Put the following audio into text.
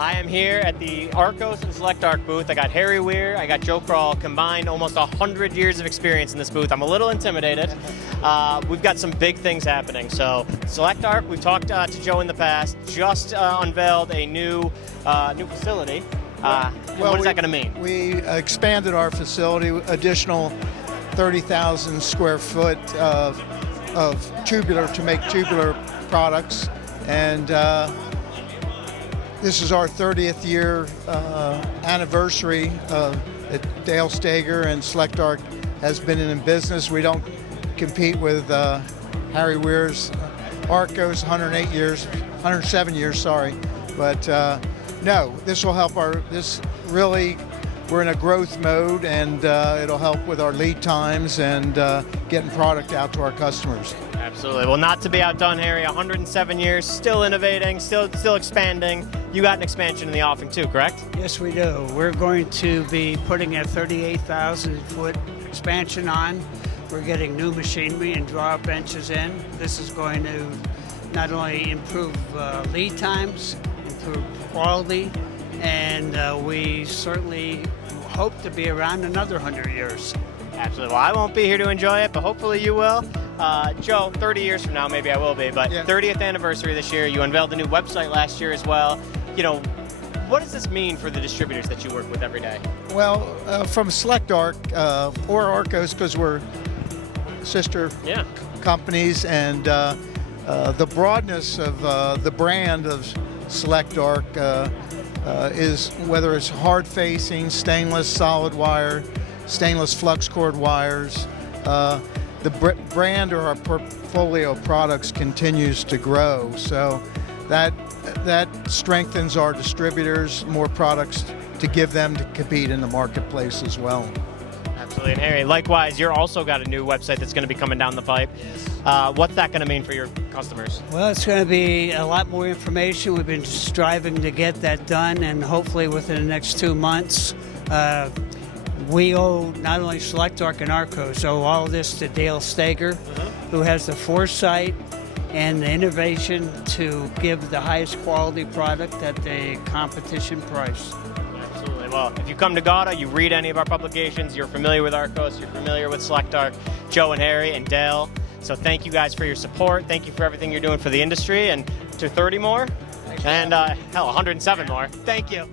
I am here at the Arcos and Select Arc booth. I got Harry Wehr, I got Joe Krall, combined almost 100 years of experience in this booth. I'm a little intimidated. We've got some big things happening. So Select Arc, we've talked to Joe in the past, just unveiled a new facility. What is that going to mean? We expanded our facility, additional 30,000 square foot of tubular to make tubular products, and this is our 30th year anniversary at Dale Stager, and Select Arc has been in business. We don't compete with Harry Wehr's Arcos, 107 years, sorry. But no, this will help we're in a growth mode, and it'll help with our lead times and getting product out to our customers. Absolutely. Well, not to be outdone, Harry. 107 years, still innovating, still expanding. You got an expansion in the offing too, correct? Yes, we do. We're going to be putting a 38,000-foot expansion on. We're getting new machinery and drawer benches in. This is going to not only improve lead times, improve quality, and we certainly hope to be around another 100 years. Absolutely. Well, I won't be here to enjoy it, but hopefully you will. Joe, 30 years from now, maybe I will be, but yeah. 30th anniversary this year. You unveiled a new website last year as well. You know, what does this mean for the distributors that you work with every day? Well, from Select Arc or Arcos, because we're sister companies, and the broadness of the brand of Select Arc is whether it's hard facing, stainless solid wire, stainless flux cord wires. The brand or our portfolio of products continues to grow, so that strengthens our distributors, more products to give them to compete in the marketplace as well. Absolutely. And Harry, likewise, you're also got a new website that's going to be coming down the pipe. What's that going to mean for your customers? Well, it's going to be a lot more information. We've been striving to get that done, and hopefully within the next 2 months. We owe not only Select Arc and Arcos, owe all this to Dale Stager, who has the foresight and the innovation to give the highest quality product at the competition price. Absolutely. Well, if you come to GAWDA, you read any of our publications, you're familiar with Arcos, you're familiar with Select Arc, Joe and Harry and Dale. So thank you guys for your support. Thank you for everything you're doing for the industry, and to 30 more, and hell, 107 more. Thank you.